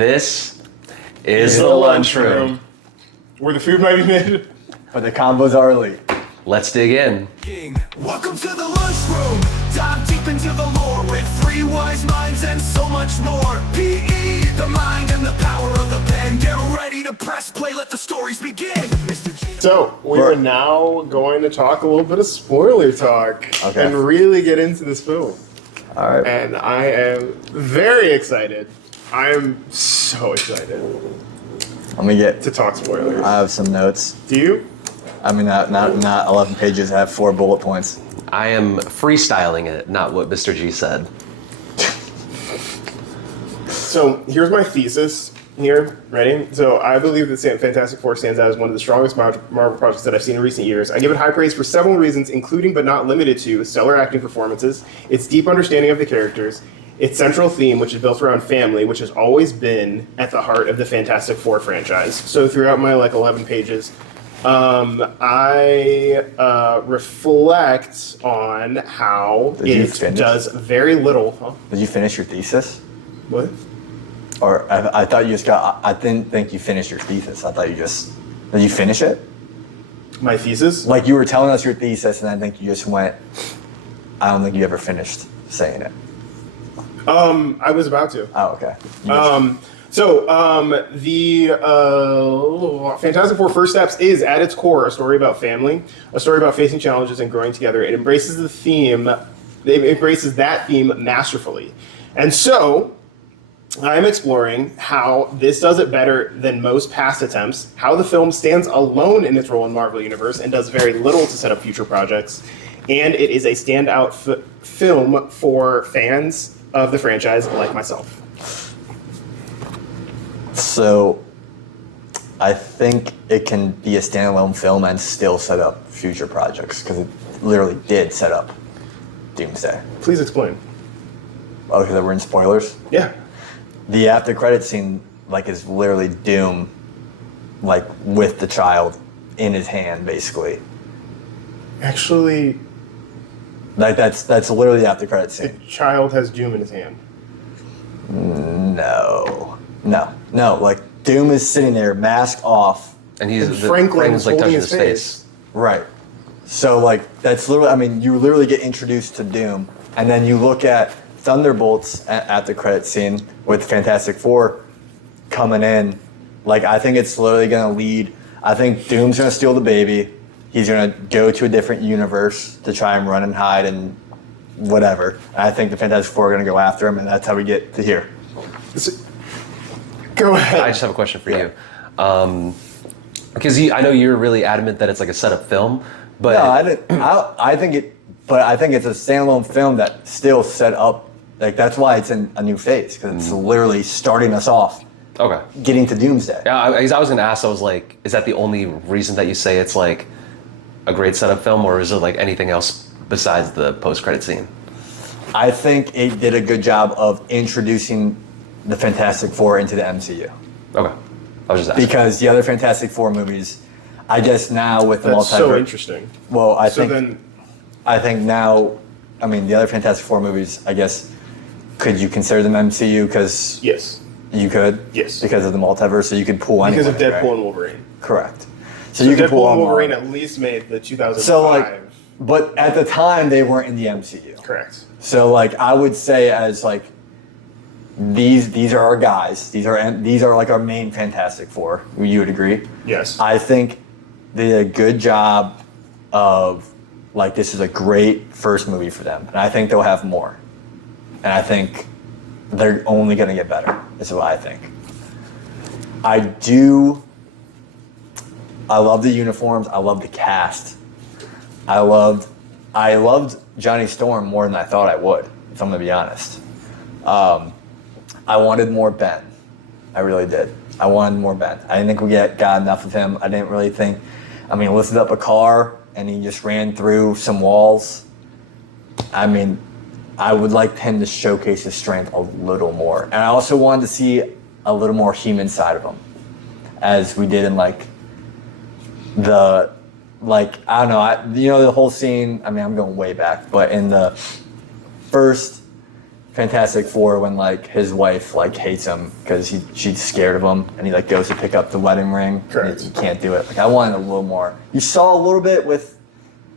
This is the lunchroom. Where the food might be made. But the combos are elite. Let's dig in. Welcome to the lunchroom. Dive deep into the lore with three wise minds and so much more. PE, the mind and the power of the pen. Get ready to press play, let the stories begin. Mr. G. So, we are now going to talk a little bit of spoiler talk and really get into this film. All right. And I am very excited. I am so excited Let me get to talk spoilers. I have some notes. Do you? I mean, not 11 pages. I have 4 bullet points. I am freestyling it, not what Mr. G said. So here's my thesis here. Ready? So I believe that Fantastic Four stands out as one of the strongest Marvel projects that I've seen in recent years. I give it high praise for several reasons, including but not limited to stellar acting performances, its deep understanding of the characters, its central theme, which is built around family, which has always been at the heart of the Fantastic Four franchise. So throughout my 11 pages, I reflect on how it does very little. Huh? Did you finish your thesis? What? Or I thought you just got. I didn't think you finished your thesis. I thought you just. Did you finish it? My thesis? Like you were telling us your thesis, and I think you just went. I don't think you ever finished saying it. I was about to. Oh, okay. The Fantastic Four First Steps is, at its core, a story about family, a story about facing challenges and growing together. It embraces the theme, it embraces that theme masterfully. And so, I'm exploring how this does it better than most past attempts, how the film stands alone in its role in Marvel Universe and does very little to set up future projects, and it is a standout film for fans of the franchise like myself. So, I think it can be a standalone film and still set up future projects, because it literally did set up Doomsday. Please explain. Oh, because we're in spoilers? Yeah. The after credit scene, is literally Doom, with the child in his hand, basically. Actually, That's literally the after credit scene. the child has Doom in his hand. No. Doom is sitting there, mask off. And Franklin's holding touching his face. Right. So, that's literally, you literally get introduced to Doom, and then you look at Thunderbolts at the credit scene with Fantastic Four coming in. I think it's literally going to lead. I think Doom's going to steal the baby. He's going to go to a different universe to try and run and hide and whatever. And I think the Fantastic Four are going to go after him, and that's how we get to here. Go ahead. I just have a question for you. Because I know you're really adamant that it's like a setup film, but... No, I think it's a standalone film that still set up. That's why it's in a new phase, because it's literally starting us off. Okay. Getting to Doomsday. Yeah, I was going to ask, is that the only reason that you say it's a great setup film, or is it anything else besides the post-credit scene? I think it did a good job of introducing the Fantastic Four into the MCU. Okay. I was just asking. Because the other Fantastic Four movies, I guess now with the That's multiverse. so interesting. Well, I So think now, the other Fantastic Four movies, I guess, could you consider them MCU? Because Yes. you could. Yes. Because of the multiverse, so you could pull anyone. Because of Deadpool right? and Wolverine. Correct. So you can pull Deadpool and them Wolverine all. at least made the 2005. So but at the time they weren't in the MCU. Correct. So I would say as these are our guys. These are our main Fantastic Four. You would agree? Yes. I think they did a good job of this is a great first movie for them, and I think they'll have more. And I think they're only going to get better. Is what I think. I love the uniforms. I love the cast. I loved Johnny Storm more than I thought I would, if I'm going to be honest. I wanted more Ben. I really did. I wanted more Ben. I didn't think we got enough of him. I didn't really think... he lifted up a car and he just ran through some walls. I would like him to showcase his strength a little more. And I also wanted to see a little more human side of him, as we did in I don't know, the whole scene, I'm going way back, but in the first Fantastic Four when like his wife like hates him because she's scared of him and he like goes to pick up the wedding ring. Correct. He can't do it. Like I wanted a little more. You saw a little bit with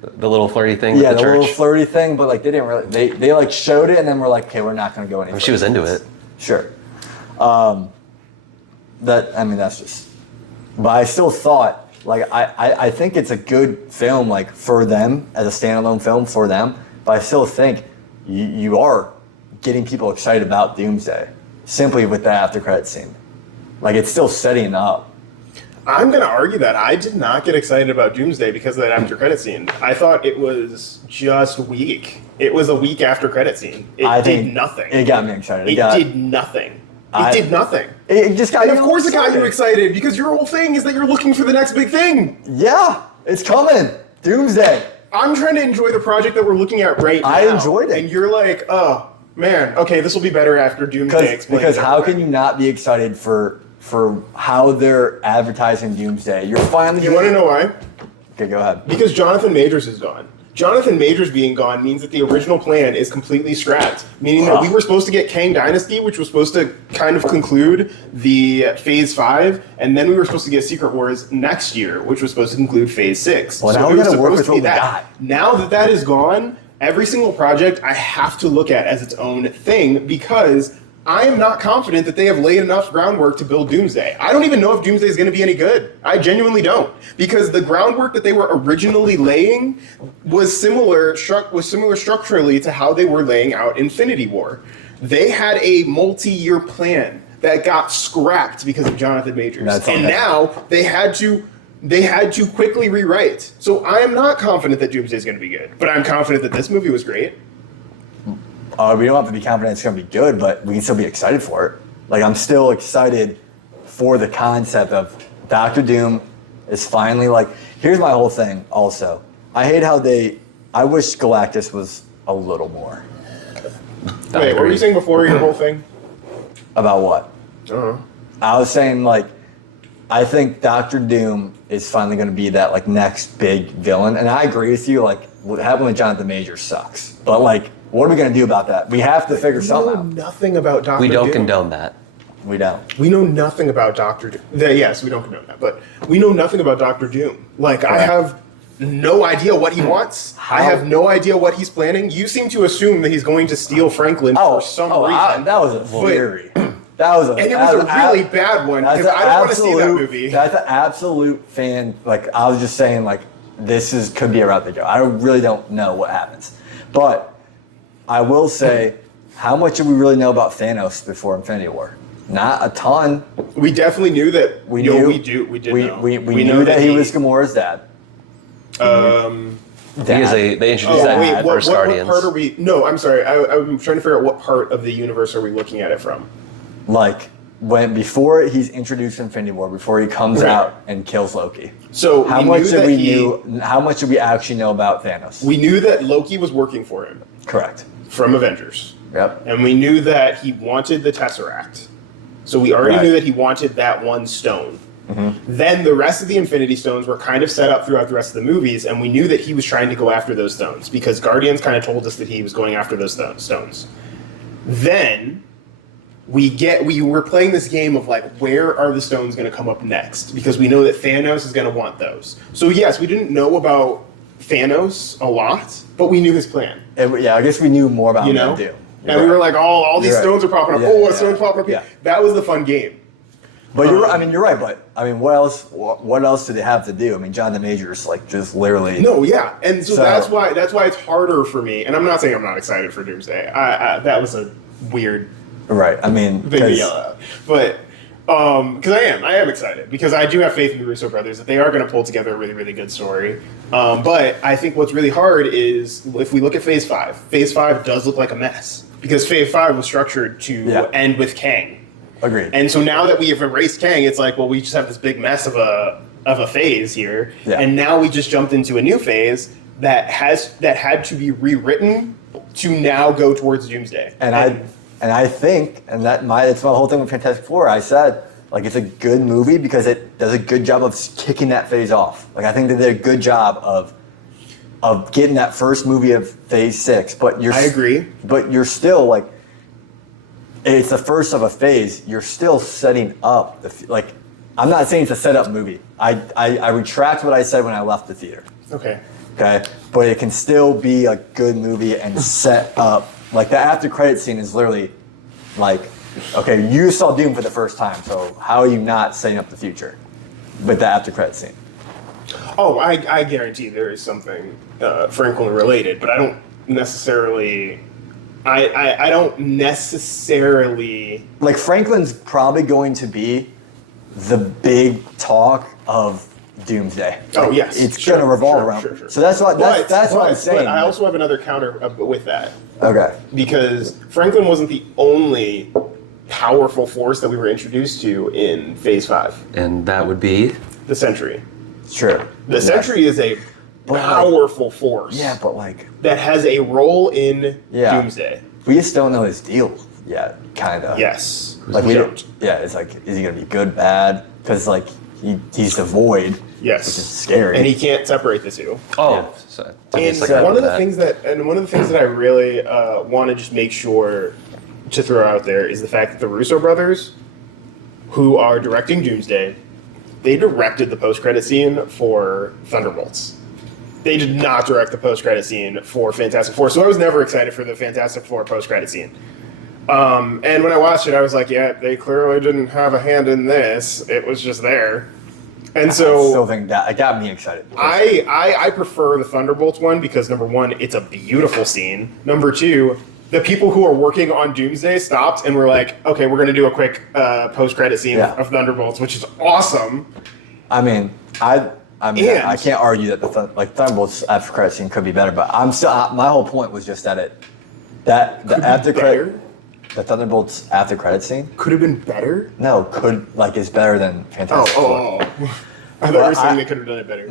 The little flirty thing yeah with the church. little flirty thing, but like they didn't really they like showed it and then we're like, okay, we're not gonna go any further. She was into it. Sure. That's just. But I still thought, like, I think it's a good film, like, for them, as a standalone film for them. But I still think you are getting people excited about Doomsday simply with that after credit scene. Like, it's still setting up. I'm going to argue that I did not get excited about Doomsday because of that after credit scene. I thought it was just weak. It was a weak after credit scene. It did nothing. It got me excited. It did nothing. It did nothing. It just got And me of course it got you excited. excited because your whole thing is that you're looking for the next big thing. Yeah, it's coming. Doomsday. I'm trying to enjoy the project that we're looking at right now. I enjoyed it. And you're like, oh, man, okay, this will be better after Doomsday explains Because how everything. can you not be excited for how they're advertising Doomsday? You're finally. You want to know why? Okay, go ahead. Because Jonathan Majors is gone. Jonathan Majors being gone means that the original plan is completely scrapped, meaning that we were supposed to get Kang Dynasty, which was supposed to kind of conclude the Phase 5, and then we were supposed to get Secret Wars next year, which was supposed to conclude Phase 6. Well, now it we was gotta work supposed with to be what we that. got. Now that that is gone, every single project I have to look at as its own thing because I am not confident that they have laid enough groundwork to build Doomsday. I don't even know if Doomsday is going to be any good. I genuinely don't. Because the groundwork that they were originally laying was similar structurally to how they were laying out Infinity War. They had a multi-year plan that got scrapped because of Jonathan Majors. That's And okay. now they had to quickly rewrite. So I am not confident that Doomsday is going to be good. But I'm confident that this movie was great. We don't have to be confident it's going to be good, but we can still be excited for it. Like, I'm still excited for the concept of Doctor Doom is finally, like, here's my whole thing also. I hate how I wish Galactus was a little more. Wait, what were you saying before your whole thing? About what? Uh-huh. I was saying, like, I think Doctor Doom is finally going to be that, like, next big villain. And I agree with you, like, what happened with Jonathan Majors sucks. But, like, what are we going to do about that? We have to figure something out. We know nothing about Doctor Doom. We don't condone that. We don't. We know nothing about Doctor Doom. Yes, we don't condone that, but we know nothing about Doctor Doom. Like, I have no idea what he wants. I have no idea what he's planning. You seem to assume that he's going to steal Franklin for some reason. That was a theory. That was a, And it was a really bad one, because I don't want to see that movie. That's an absolute fan. Like, I was just saying, like, could be a route to go. I really don't know what happens. But I will say, how much did we really know about Thanos before Infinity War? Not a ton. We definitely knew that. We knew. We did know. We knew that he was Gamora's dad. They introduced that in the first Guardians. What part are we? No, I'm sorry. I'm trying to figure out what part of the universe are we looking at it from. Like, before he's introduced in Infinity War, before he comes Right. out and kills Loki. So How much did we actually know about Thanos? We knew that Loki was working for him Correct. from Avengers. Yep. And we knew that he wanted the Tesseract. So we already Right. knew that he wanted that one stone. Then the rest of the Infinity Stones were kind of set up throughout the rest of the movies, and we knew that he was trying to go after those stones because Guardians kind of told us that he was going after those stones. Then we were playing this game of like, where are the stones going to come up next? Because we know that Thanos is going to want those. So yes, we didn't know about Thanos a lot, but we knew his plan. I guess we knew more about You him know? than do. And we were like, all these You're right. stones are popping up. Yeah, A stone's popping up. Yeah. That was the fun game. But you're right. But I mean, what else do they have to do? I mean, Jonathan Majors, like, just literally. No, yeah, and so, So- that's why it's harder for me. And I'm not saying I'm not excited for Doomsday. That was a weird Right. I mean, thing to yell at, but because I am excited because I do have faith in the Russo brothers that they are going to pull together a really, really good story. But I think what's really hard is if we look at Phase 5. Phase 5 does look like a mess because Phase 5 was structured to end with Kang. agreed. And so now that we have erased Kang, it's like, well, we just have this big mess of a phase here, and now we just jumped into a new phase that had to be rewritten to now go towards Doomsday. And I think, that's my whole thing with Fantastic Four. I said, like, it's a good movie because it does a good job of kicking that phase off. Like, I think they did a good job of getting that first movie of Phase 6. But I agree. But you're still, like, it's the first of a phase. You're still setting up like. I'm not saying it's a setup movie. I retract what I said when I left the theater. Okay. Okay, but it can still be a good movie and set up. Like the after credit scene is literally like, okay, you saw Doom for the first time, so how are you not setting up the future with the after credit scene? Oh, I guarantee there is something Franklin related, but I don't necessarily. I don't necessarily. Like Franklin's probably going to be the big talk of Doomsday. Oh yes, it's going to revolve around. Sure. So that's what that's what I'm saying. But I also have another counter with that. Okay. Because Franklin wasn't the only powerful force that we were introduced to in Phase 5. And that would be? The Sentry. Sure. The Sentry is a powerful force. Yeah, but like that has a role in Doomsday. We just don't know his deal yet, kind of. Yes. Like we don't. Yeah, it's like, is he gonna be good, bad? Because like he's the Void. Yes. Which is scary. And he can't separate the two. Oh. Yeah. So, And one of the things that I really want to just make sure to throw out there is the fact that the Russo brothers, who are directing Doomsday, they directed the post-credit scene for Thunderbolts. They did not direct the post-credit scene for Fantastic Four, so I was never excited for the Fantastic Four post-credit scene. And when I watched it, I was like, yeah, they clearly didn't have a hand in this. It was just there. And so I still think that it got me excited. I prefer the Thunderbolts one because, number one, it's a beautiful scene. Number two, the people who are working on Doomsday stopped and were like, okay, we're going to do a quick post-credit scene of Thunderbolts, which is awesome. I mean, I can't argue that the Thunderbolts after credit scene could be better, but I'm still. My whole point was just that the Thunderbolts after credit scene could have been better. No, is better than Fantastic Four. I thought you were saying they could have done it better.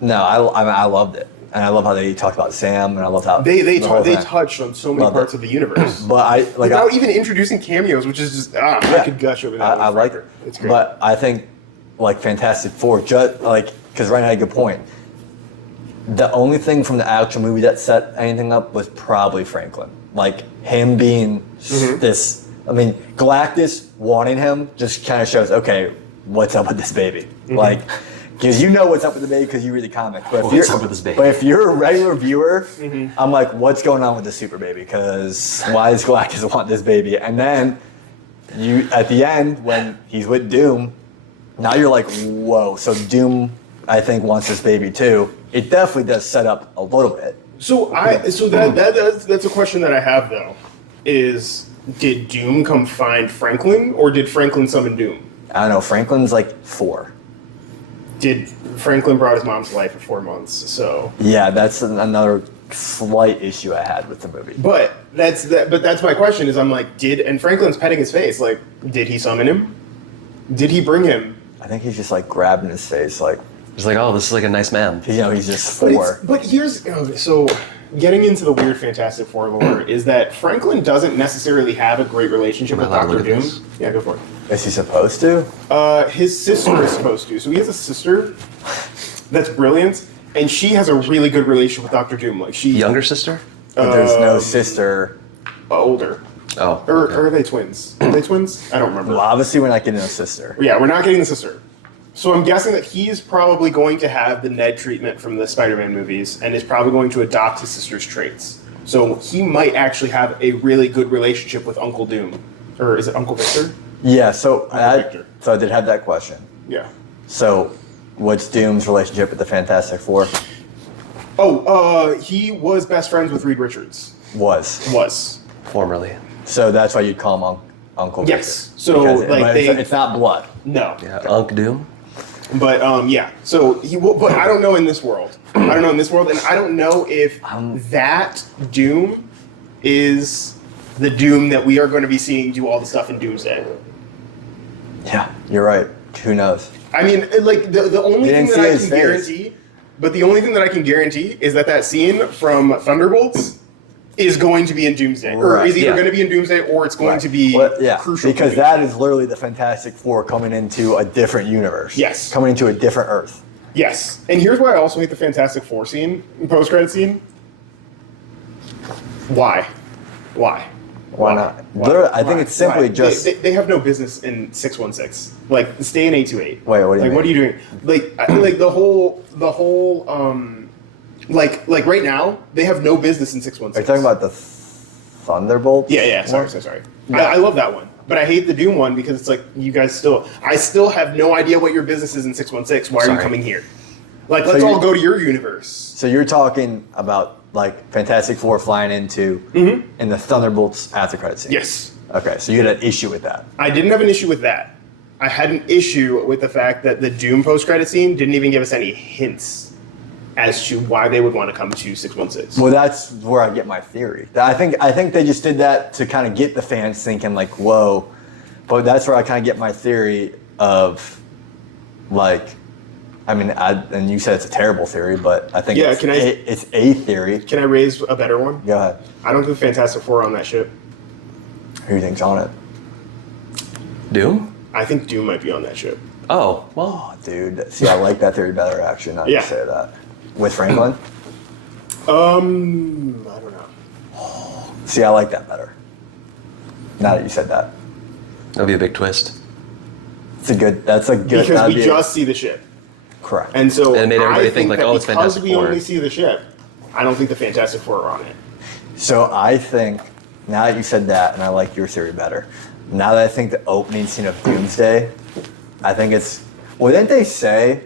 No, I loved it, and I love how they talked about Sam, and I love how they touched on so many parts of the universe. But without even introducing cameos, which is just I could gush over that. I like it. It's great. But I think like Fantastic Four, just like because Ryan had a good point. The only thing from the actual movie that set anything up was probably Franklin. Like him being this. I mean, Galactus wanting him just kind of shows, okay, what's up with this baby? Like, because you know what's up with the baby because you read the comics. But what's up with this baby? But if you're a regular viewer, I'm like, what's going on with this super baby? Because why does Galactus want this baby? And then you, at the end, when he's with Doom, now you're like, whoa. So Doom, I think, wants this baby too. It definitely does set up a little bit. So that's a question that I have though, is did Doom come find Franklin or did Franklin summon Doom? I don't know. Franklin's like 4. Did Franklin brought his mom to life for 4 months? So yeah, that's another slight issue I had with the movie. But that's my question. Is I'm like, and Franklin's petting his face. Like, did he summon him? Did he bring him? I think he's just like grabbing his face, like he's like, oh, this is like a nice man. You know, he's just 4. But here's so getting into the weird Fantastic Four lore is that Franklin doesn't necessarily have a great relationship with Dr. Doom. Yeah, go for it. Is he supposed to? His sister is supposed to. So he has a sister that's brilliant, and she has a really good relationship with Dr. Doom. Like younger sister? But there's no sister. Older. Oh. Or are they twins? Are they twins? I don't remember. Well, obviously we're not getting a sister. Yeah, we're not getting the sister. So I'm guessing that he's probably going to have the Ned treatment from the Spider-Man movies and is probably going to adopt his sister's traits. So he might actually have a really good relationship with Uncle Doom. Or is it Uncle Victor? Yeah, so Victor. So I did have that question. Yeah. So what's Doom's relationship with the Fantastic Four? He was best friends with Reed Richards. Was. Formerly. So that's why you'd call him Uncle Victor. Yes. So it's not blood. No. Yeah, Unc Doom. But yeah. So he will, but I don't know in this world. And I don't know if that Doom is the Doom that we are going to be seeing do all the stuff in Doomsday. Yeah, you're right. Who knows? I mean, like the only thing that I can guarantee, the only thing that I can guarantee is that scene from Thunderbolts is going to be in Doomsday, or is either going to be in Doomsday or it's going to be crucial. Because that is literally the Fantastic Four coming into a different universe. Yes, coming into a different Earth. Yes, and here's why I also hate the Fantastic Four scene, post-credit scene. Why? Why not? Literally, I think it's simply just. They have no business in 616. Like, stay in 828. Wait, what do you like, mean? what are you doing? Like the whole like right now they have no business in 616. Are you talking about the Thunderbolts? Yeah. Sorry. I love that one, but I hate the Doom one because it's like you guys I still have no idea what your business is in 616. Why are you coming here? Like, let's all go to your universe. So you're talking about like Fantastic Four flying into in the Thunderbolts after credit scene. Yes. Okay, so you had an issue with that. I didn't have an issue with that. I had an issue with the fact that the Doom post-credit scene didn't even give us any hints as to why they would want to come to 616. Well, that's where I get my theory. I think they just did that to kind of get the fans thinking like, whoa. But that's where I kind of get my theory of like, I mean, and you said it's a terrible theory, but I think it's a theory. Can I raise a better one? Go ahead. I don't think Fantastic Four are on that ship. Who do you think's on it? Doom? I think Doom might be on that ship. Oh, well. Oh, dude. See, I like that theory better, actually, not to say that. With Franklin? I don't know. See, I like that better. Now that you said that. That'll be a big twist. That's a good... Because we just see the ship. Correct. And so And it made everybody think like, that it's Fantastic because we Four. only see the ship, I don't think the Fantastic Four are on it. So I think, now that you said that, and I like your theory better, now that I think the opening scene of Doomsday, I think it's... Well, didn't they say...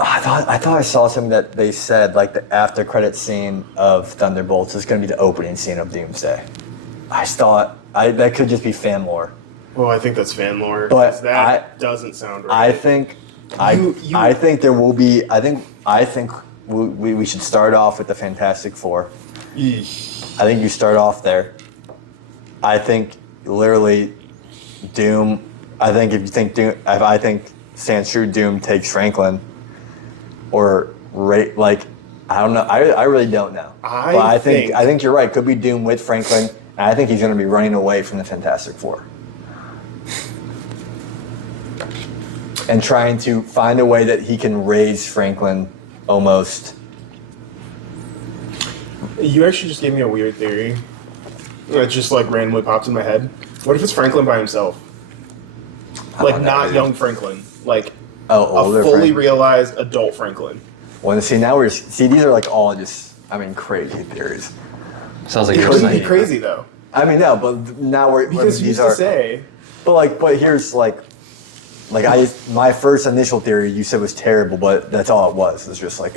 I thought I saw something that they said, like the after credit scene of Thunderbolts is going to be the opening scene of Doomsday. I thought that could just be fan lore. Well, I think that's fan lore. But Because that doesn't sound right. I think there will be. I think we should start off with the Fantastic Four. Yeesh. I think you start off there. I think literally Doom. I think if you think Doom, if I think stands true, Doom takes Franklin. Or like I don't know. I really don't know. But I think you're right. Could be Doom with Franklin, and I think he's going to be running away from the Fantastic Four and trying to find a way that he can raise Franklin almost. You actually just gave me a weird theory. That just like randomly popped in my head. What if it's Franklin by himself? Like not young Franklin, like a fully Franklin. realized adult Franklin. Well, see now these are like all just crazy theories. Sounds like It you're couldn't be saying. crazy though. I mean no, but now Because you used to say But here's my first initial theory you said was terrible, but that's all it was. It's just like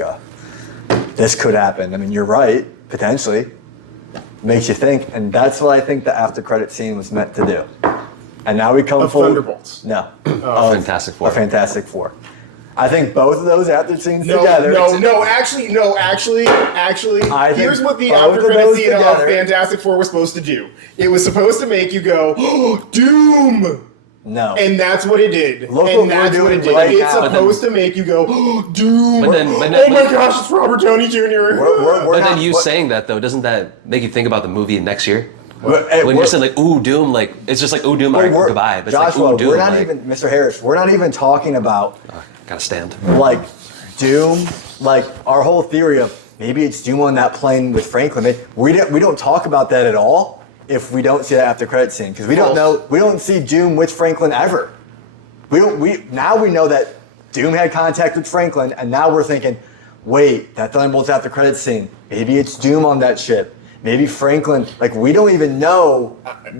this could happen. I mean, you're right, potentially. Makes you think, and that's what I think the after credit scene was meant to do. And now we come of full Thunderbolts. No. Fantastic Four. A Fantastic Four. I think both of those after scenes No, together. actually, I think here's what the both after of credit those scene of together- Fantastic Four was supposed to do. It was supposed to make you go, oh, Doom! No. And that's what it did. Look and what we're that's what doing it did. right It's now. supposed to make you go, oh, Doom! But then- oh my gosh, it's Robert Downey Jr. We're But not- then you what- saying that though, doesn't that make you think about the movie next year? Hey, When you're saying like, ooh, Doom, like it's just like, ooh, Doom, all right, goodbye. But it's Joshua, like, ooh, Doom, we're not like, even, Mr. Harris, we're not even talking about gotta stand. like Doom, like our whole theory of maybe it's Doom on that plane with Franklin. We don't talk about that at all if we don't see that after credit scene because we don't see Doom with Franklin ever. Now we know that Doom had contact with Franklin, and now we're thinking, wait, that Thunderbolts after credit scene. Maybe it's Doom on that ship. Maybe Franklin. Like we don't even know.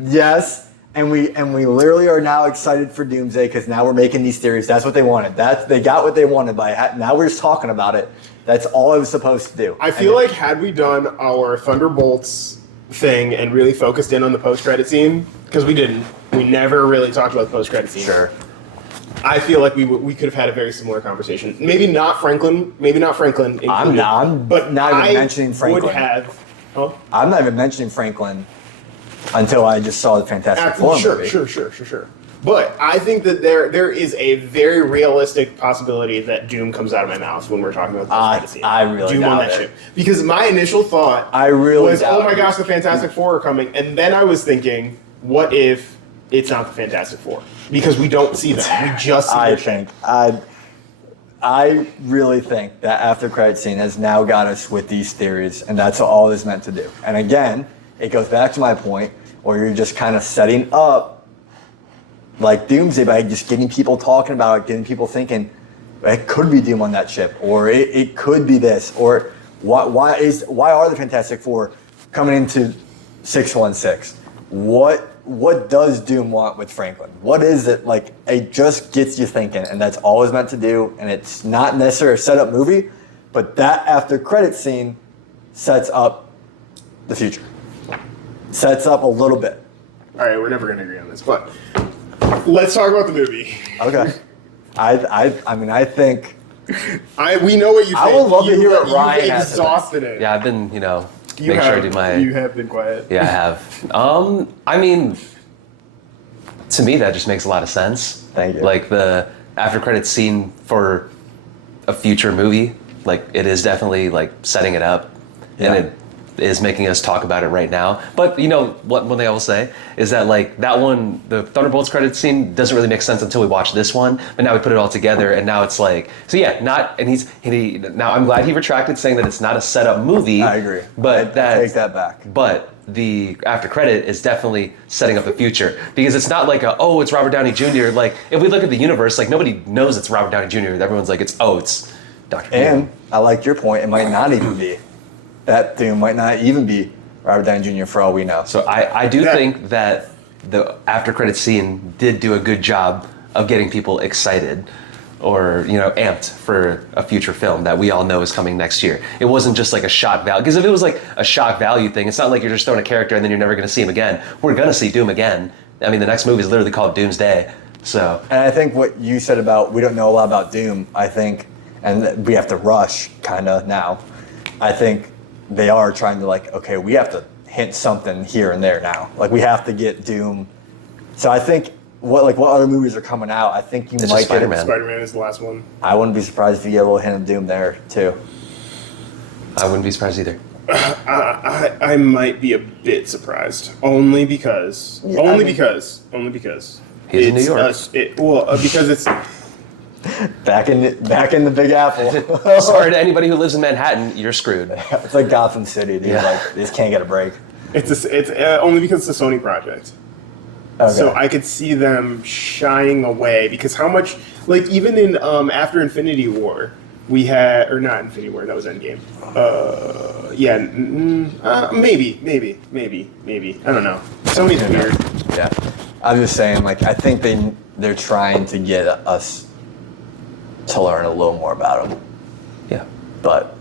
Yes. And we literally are now excited for Doomsday because now we're making these theories. That's what they wanted. They got what they wanted now we're just talking about it. That's all I was supposed to do. I feel like had we done our Thunderbolts thing and really focused in on the post-credit scene, because we didn't. We never really talked about the post-credit scene. Sure. I feel like we could have had a very similar conversation. Maybe not Franklin. Included, I'm not even mentioning Franklin. Would have. Huh? I'm not even mentioning Franklin until I just saw the Fantastic Four movie. Sure. But I think that there is a very realistic possibility that Doom comes out of my mouth when we're talking about the post-credit scene. I really Doom on doubt that it. ship. Because my initial thought was, doubt oh my it. gosh, the Fantastic Four are coming. And then I was thinking, what if it's not the Fantastic Four? Because we don't see them. We just see their ship. I really think that after credit scene has now got us with these theories, and that's all it's meant to do. And again, it goes back to my point where you're just kind of setting up like Doomsday by just getting people talking about it, getting people thinking it could be Doom on that ship, or it could be this, or why are the Fantastic Four coming into 616? What does Doom want with Franklin? What is it like? It just gets you thinking, and that's all it's meant to do. And it's not necessarily a setup movie, but that after credit scene sets up the future. Sets up a little bit. All right, we're never going to agree on this, but let's talk about the movie. Okay. I mean, I think We know what you think. I would love to hear what Ryan You've has to exhausted it. Yeah, I've been, make You sure I do my. You have been quiet. Yeah, I have. I mean, to me, that just makes a lot of sense. Thank you. Like the after credits scene for a future movie, like it is definitely like setting it up, Yeah. and it is making us talk about it right now. But what one thing I will say is that like that one, the Thunderbolts credits scene doesn't really make sense until we watch this one. But now we put it all together, and now it's like so. Yeah, not and he now I'm glad he retracted saying that it's not a setup movie. I agree. But I take that back. But the after credit is definitely setting up the future because it's not like it's Robert Downey Jr. Like if we look at the universe, like nobody knows it's Robert Downey Jr. Everyone's like it's Dr. And Doom. I like your point. It might not even be. That Doom might not even be Robert Downey Jr. for all we know. So I do think that the after credit scene did do a good job of getting people excited or amped for a future film that we all know is coming next year. It wasn't just like a shock value, because if it was like a shock value thing, it's not like you're just throwing a character and then you're never going to see him again. We're going to see Doom again. I mean, the next movie is literally called Doomsday. So And I think what you said about we don't know a lot about Doom, I think, and we have to rush kind of now. I think they are trying to okay, we have to hint something here and there now. Like we have to get Doom. So I think what other movies are coming out, I think you It's might just get it. Spider-Man. Spider-Man is the last one. I wouldn't be surprised if you get a little hint of Doom there too. I wouldn't be surprised either. I might be a bit surprised, only because He's in New York. Because it's Back in the Big Apple. Sorry to anybody who lives in Manhattan, you're screwed. It's like Gotham City, dude. Yeah. Like they just can't get a break. it's only because it's a Sony project. Okay. So I could see them shying away because how much, even in after Infinity War, we had, or not Infinity War, that was Endgame. Maybe. I don't know. Sony's weird. Yeah, I'm just saying. I think they're trying to get us to learn a little more about them. Yeah. But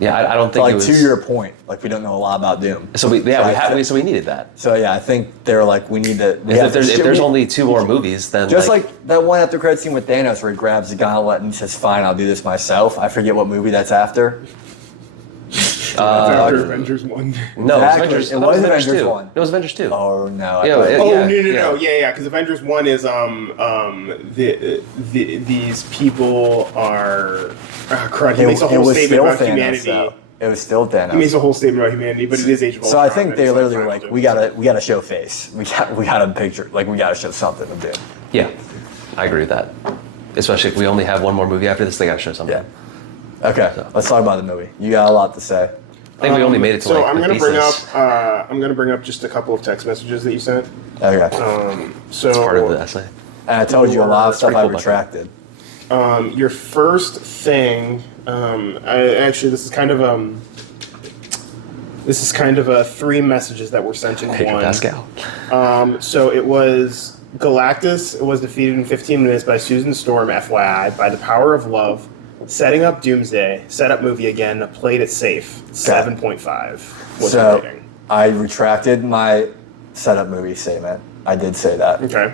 Yeah, I don't think it was. to your point, we don't know a lot about Doom. So we needed that. So yeah, I think they're we need to. If there's only 2 more movies, then just like that one after credit scene with Thanos where he grabs the gauntlet and says, "Fine, I'll do this myself." I forget what movie that's after. After Avengers 1. no, Exactly. it was Avengers. It that was Avengers Avengers 2. 1. It was Avengers 2. Oh no! Yeah, No, because Avengers 1 is these people are crud. He makes a whole statement about humanity. Though. It was still Thanos. He makes a whole statement about humanity, but it is Age of Ultron. So I think they It's literally were Final like, we gotta show face. We got a picture. We gotta show something of Doom. Yeah, I agree with that. Especially if we only have one more movie after this, they gotta show something. Yeah. Okay, let's talk about the movie. You got a lot to say. I think we only made it to So like I'm the gonna bring up. thesis. I'm gonna bring up just a couple of text messages that you sent. Okay. So It's part of the essay. And I told you a lot of stuff pretty I cool, retracted. Your first thing. This is kind of a 3 messages that were sent in Pedro one. Pascal. So it was Galactus was defeated in 15 minutes by Susan Storm, FYI, by the power of love. Setting up Doomsday, setup movie again, played it safe. 7.5 was the So rating. I retracted my setup movie statement. I did say that. Okay.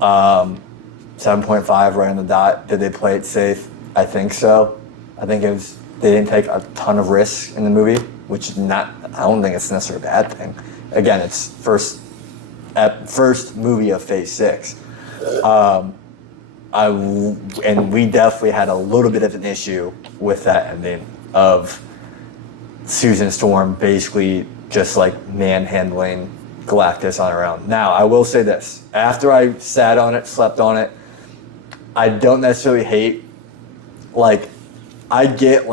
7.5 right on the dot. Did they play it safe? I think so. I think it was. They didn't take a ton of risks in the movie, which is not. I don't think it's necessarily a bad thing. Again, it's first movie of Phase 6. And we definitely had a little bit of an issue with that ending of Susan Storm basically just manhandling Galactus on her own. Now, I will say this. After I sat on it, slept on it, I don't necessarily hate, I get,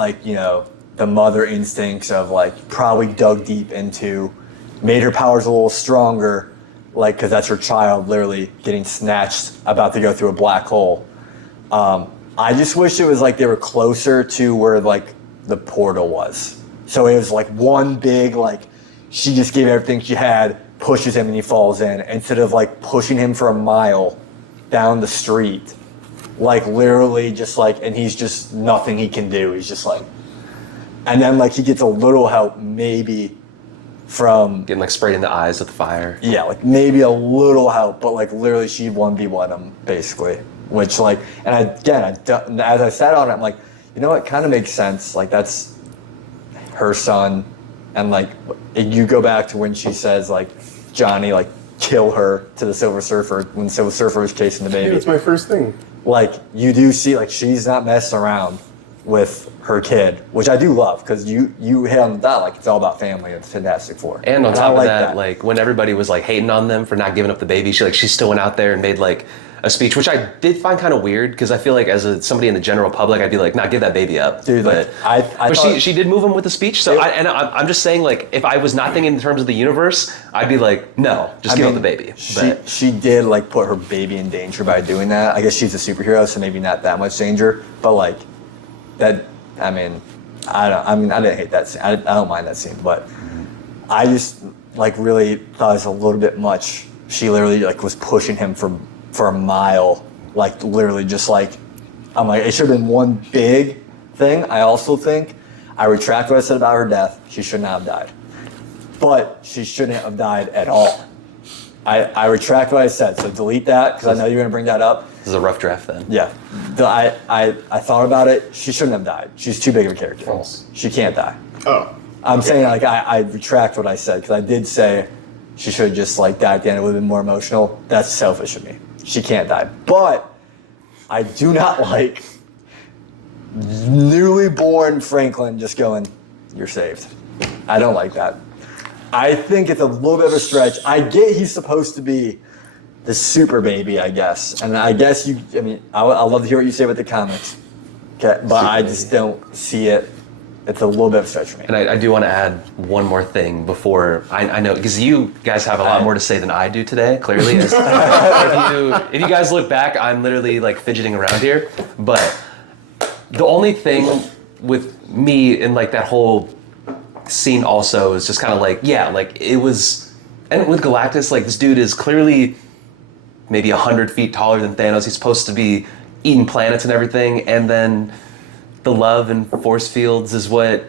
the mother instincts of like probably dug deep into, made her powers a little stronger, like because that's her child literally getting snatched, about to go through a black hole. I just wish it was like they were closer to where like the portal was. So it was like one big like she just gave everything she had, pushes him and he falls in, instead of like pushing him for a mile down the street. Like literally just like, and he's just nothing he can do. He's just like, and then like he gets a little help maybe from Getting like sprayed in the eyes with fire. yeah, like maybe a little help, but like literally she 1v1 him basically. Which like, and as I sat on it, I'm like, you know what, kind of makes sense. Like that's her son, and like you go back to when she says like Johnny like kill her to the Silver Surfer when Silver Surfer was chasing the baby. That's my first thing. Like you do see like she's not messing around with her kid, which I do love because you hit on the dot, like it's all about family. It's Fantastic Four. And on I top of like that, like when everybody was like hating on them for not giving up the baby, she still went out there and made like a speech, which I did find kind of weird because I feel like as somebody in the general public, I'd be like, "Nah, give that baby up." Dude, but thought, she did move him with the speech. So Yeah. I'm just saying, like, if I was not thinking in terms of the universe, I'd be like, "No, just give up the baby." But She did like put her baby in danger by doing that. I guess she's a superhero, so maybe not that much danger. But like that, I didn't hate that scene. I don't mind that scene, but I just like really thought it was a little bit much. She literally like was pushing him for a mile, like literally just like, I'm like, it should have been one big thing. I also think, I retract what I said about her death. She should not have died. But she shouldn't have died at all. I retract what I said, so delete that, because I know you're going to bring that up. this is a rough draft then. Yeah. I thought about it. She shouldn't have died. She's too big of a character. False. She can't die. Oh. I'm saying, like, I retract what I said, because I did say she should have just, like, died at the end. It would have been more emotional. That's selfish of me. She can't die. But I do not like newly born Franklin just going, "You're saved." I don't like that. I think it's a little bit of a stretch. I get he's supposed to be the super baby, I guess. And I guess I'd love to hear what you say about the comics. Okay, but I just don't see it. It's a little bit of a stretch for me. And I do want to add one more thing before I know, because you guys have a lot more to say than I do today, clearly. If you guys look back, I'm literally like fidgeting around here. But the only thing with me in like that whole scene also is just kind of like, yeah, like it was, and with Galactus, like this dude is clearly maybe 100 feet taller than Thanos. He's supposed to be eating planets and everything, and then the love and force fields is what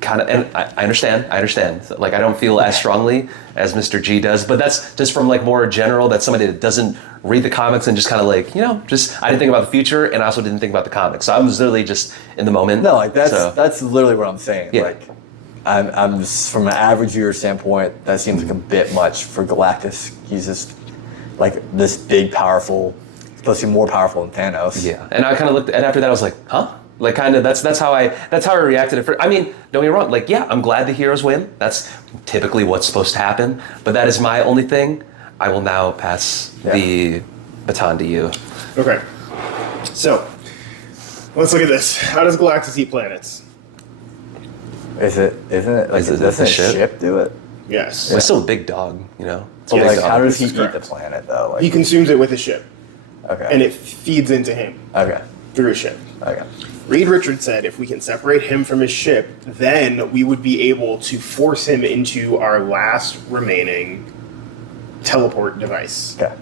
kind of, and I understand. So, like, I don't feel as strongly as Mr. G does, but that's just from like more general, that's somebody that doesn't read the comics and just kind of like, just, I didn't think about the future, and I also didn't think about the comics. So I was literally just in the moment. No, like that's literally what I'm saying. Yeah. Like, I'm just, from an average viewer standpoint, that seems like a bit much for Galactus. He's just like this big, powerful, supposed to be more powerful than Thanos. Yeah, and I kind of looked, and after that I was like, huh? Like, kind of, that's how I reacted at first. I mean, don't get me wrong, like, yeah, I'm glad the heroes win. That's typically what's supposed to happen, but that is my only thing. I will now pass the baton to you. Okay. So, let's look at this. How does Galactus eat planets? Isn't it like, doesn't the a ship? ship do it? Yes. Well, it's still a big dog, It's a But big like, dog. how does he This eat is the correct. planet though? Like, He consumes it with his ship, okay. and it feeds into him Okay. through his ship. Okay. Reed Richards said if we can separate him from his ship, then we would be able to force him into our last remaining teleport device. Okay.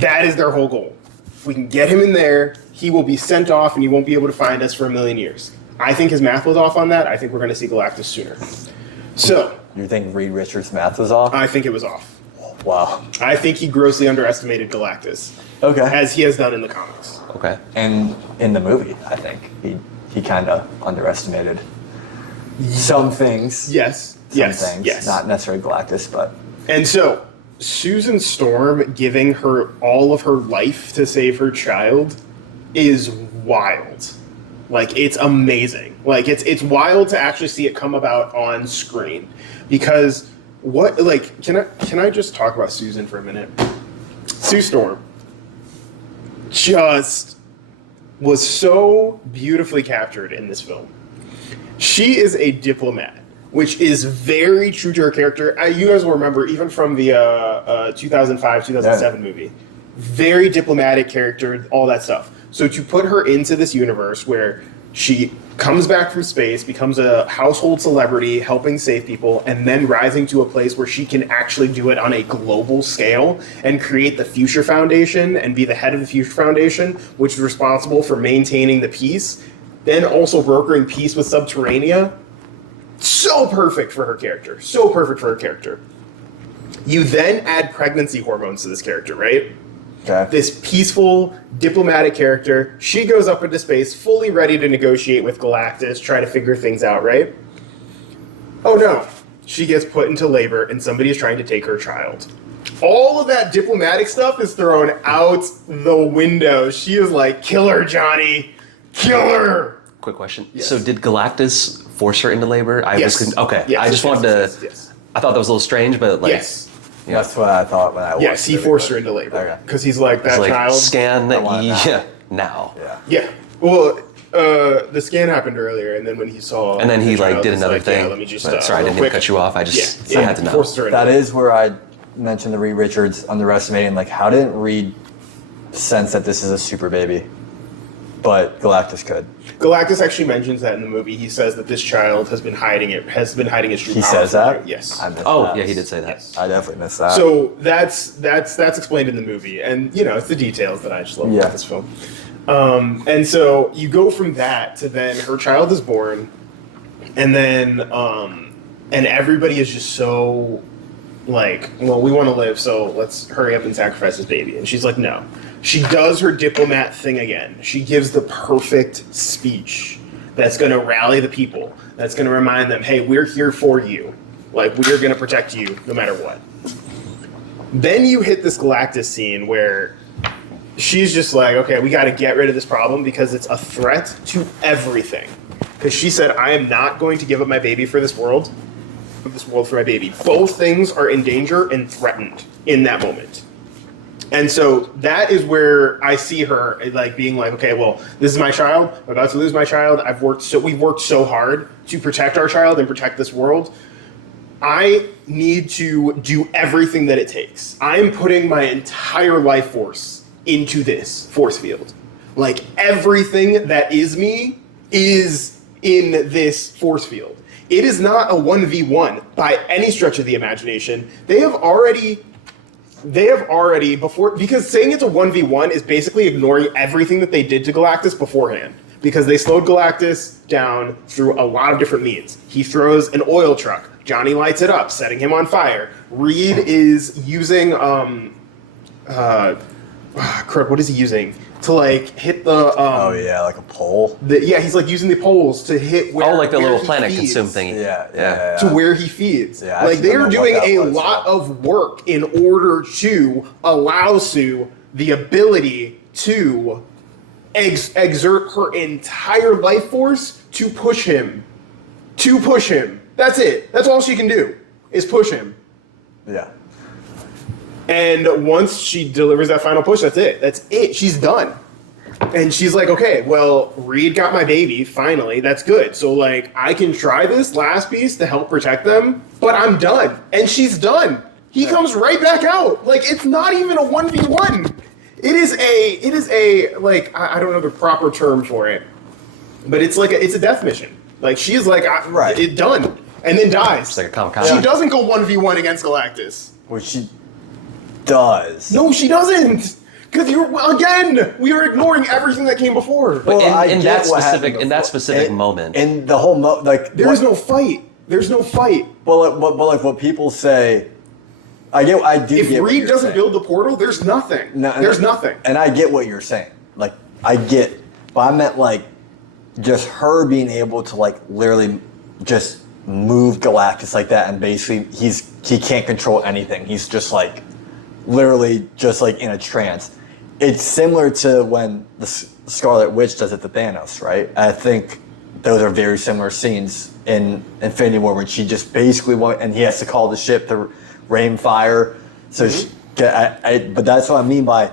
That is their whole goal. If we can get him in there, he will be sent off and he won't be able to find us for 1,000,000 years. I think his math was off on that. I think we're going to see Galactus sooner. So, You think Reed Richards' math was off? I think it was off. Wow. I think he grossly underestimated Galactus, Okay. as he has done in the comics. Okay. And in the movie, I think he kind of underestimated some things. Yes. Some Yes. things. Yes. Not necessarily Galactus, but And so, Susan Storm giving her all of her life to save her child is wild. Like, it's amazing. Like, it's wild to actually see it come about on screen. Because can I just talk about Susan for a minute? Sue Storm just was so beautifully captured in this film. She is a diplomat, which is very true to her character. You guys will remember, even from the 2005, 2007 movie. Very diplomatic character, all that stuff. So to put her into this universe where she comes back from space, becomes a household celebrity, helping save people, and then rising to a place where she can actually do it on a global scale and create the Future Foundation and be the head of the Future Foundation, which is responsible for maintaining the peace, then also brokering peace with Subterranea. So perfect for her character. So perfect for her character. You then add pregnancy hormones to this character, right? Okay. This peaceful, diplomatic character. She goes up into space, fully ready to negotiate with Galactus, try to figure things out, right? Oh no. She gets put into labor, and somebody is trying to take her child. All of that diplomatic stuff is thrown out the window. She is like, kill her, Johnny. Kill her. Quick question. Yes. So did Galactus force her into labor? Yes. Okay. Yes, I just wanted to. Yes. I thought that was a little strange, but like. Yes. Yeah. That's what I thought when I watched Yes, he it, forced but- her into labor. Okay. Because he's like, that It's like child. scan I want it now. yeah now. Yeah. Yeah. Well, the scan happened earlier, and then when he saw. And then he the like child, did he's another like, thing. Yeah, let me just. But sorry, I real didn't mean to quick. cut you off. I just Yeah, I had to know. forced her into That labor. is where I mentioned the Reed Richards underestimating. Like, how didn't Reed sense that this is a super baby? But Galactus could. Galactus actually mentions that in the movie. He says that this child has been hiding its true power. He says from that? you. Yes. I missed Oh that. yeah, he did say that. Yes. I definitely missed that. So that's explained in the movie, and you know it's the details that I just love Yeah. about this film. And so you go from that to then her child is born, and then and everybody is just so like, well, we want to live, so let's hurry up and sacrifice this baby. And she's like, no. She does her diplomat thing again. She gives the perfect speech that's going to rally the people. That's going to remind them, hey, we're here for you. Like, we're going to protect you no matter what. Then you hit this Galactus scene where she's just like, okay, we got to get rid of this problem because it's a threat to everything. Because she said, I am not going to give up my baby for this world. For my baby. Both things are in danger and threatened in that moment. And so that is where I see her like being like, okay, well, this is my child. I'm about to lose my child. We've worked so hard to protect our child and protect this world. I need to do everything that it takes. I am putting my entire life force into this force field. Like everything that is me is in this force field. It is not a 1v1 by any stretch of the imagination. They have already before, because saying it's a 1v1 is basically ignoring everything that they did to Galactus beforehand. Because they slowed Galactus down through a lot of different means. He throws an oil truck. Johnny lights it up, setting him on fire. Reed is using what is he using? To like hit the oh yeah, like a pole. He's like using the poles to hit where Like the where little he planet feeds. consume thingy. Yeah. To where he feeds. Yeah, I like actually they don't are know doing what that a was, lot yeah. of work in order to allow Sue the ability to exert her entire life force to push him. To push him. That's it. That's all she can do is push him. Yeah. And once she delivers that final push, that's it. That's it. She's done. And she's like, okay, well, Reed got my baby, finally. That's good. So, like, I can try this last piece to help protect them, but I'm done. And she's done. He comes right back out. Like, it's not even a 1v1. It is a, like, I don't know the proper term for it, but it's like, it's a death mission. Like, she is like, Right. it done. And then dies. It's like a kamikaze. She doesn't go 1v1 against Galactus. Which she does. No, she doesn't. Because we are ignoring everything that came before. But Well, I in get that what specific happened moment. In the whole There's no fight. There's no fight. But like what people say, I do If get what Reed you're doesn't saying. build the portal, there's nothing. There's nothing. And I get what you're saying. Like, I get, but I meant like just her being able to like literally just move Galactus like that, and basically he can't control anything. He's just like literally just like in a trance. It's similar to when the Scarlet Witch does it to Thanos, right? I think those are very similar scenes in Infinity War when she just basically and he has to call the ship to rain fire. So but that's what I mean by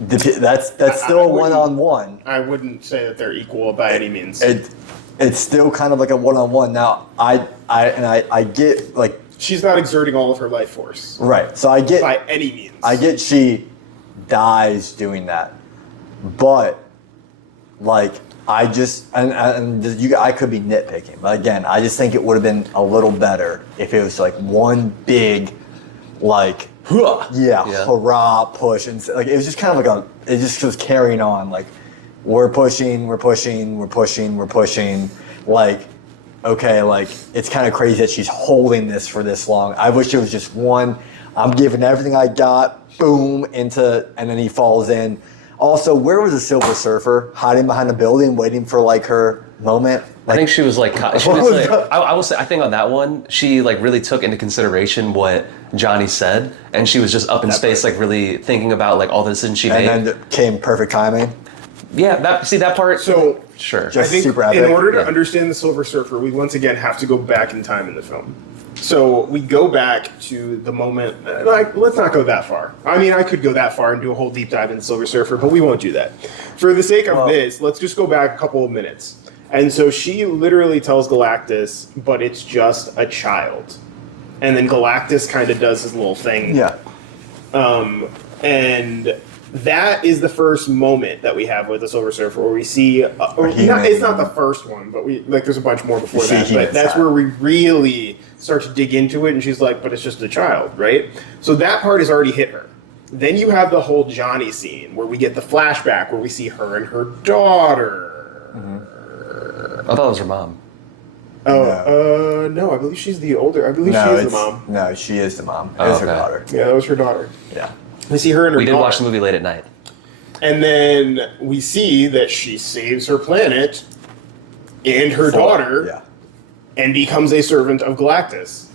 that's still a one-on-one. I wouldn't say that they're equal by any means. It's it's still kind of like a one-on-one. Now, I get like She's not exerting all of her life force right. So I get by any means. I get she dies doing that, but like I just I could be nitpicking, but again, I just think it would have been a little better if it was like one big like hurrah push, and like it was just kind of like it just was carrying on like we're pushing, like. Okay, like, it's kind of crazy that she's holding this for this long. I wish it was just one, I'm giving everything I got, boom, and then he falls in. Also, where was the Silver Surfer? Hiding behind a building, waiting for, like, her moment? I think she was like, I will say, I think on that one, she like really took into consideration what Johnny said, and she was just up in space, like really thinking about like all the decisions she made. And then came perfect timing. Yeah, that part. So sure. I think super epic. in order to understand the Silver Surfer, we once again have to go back in time in the film. So we go back to the moment. Like, let's not go that far. I mean, I could go that far and do a whole deep dive in the Silver Surfer, but we won't do that. For the sake of this, let's just go back a couple of minutes. And so she literally tells Galactus, but it's just a child. And then Galactus kind of does his little thing. Yeah. And that is the first moment that we have with the Silver Surfer, where we see. It's not the first one, but there's a bunch more before that. But that's where we really start to dig into it, and she's like, "But it's just a child, right?" So that part has already hit her. Then you have the whole Johnny scene where we get the flashback where we see her and her daughter. I thought it was her mom. Oh, no, I believe she's the older. I believe she is the mom. No, she is the mom. It's her daughter. Yeah, that was her daughter. Yeah. We see her and her We did daughter. watch the movie late at night. And then we see that she saves her planet and her daughter and becomes a servant of Galactus.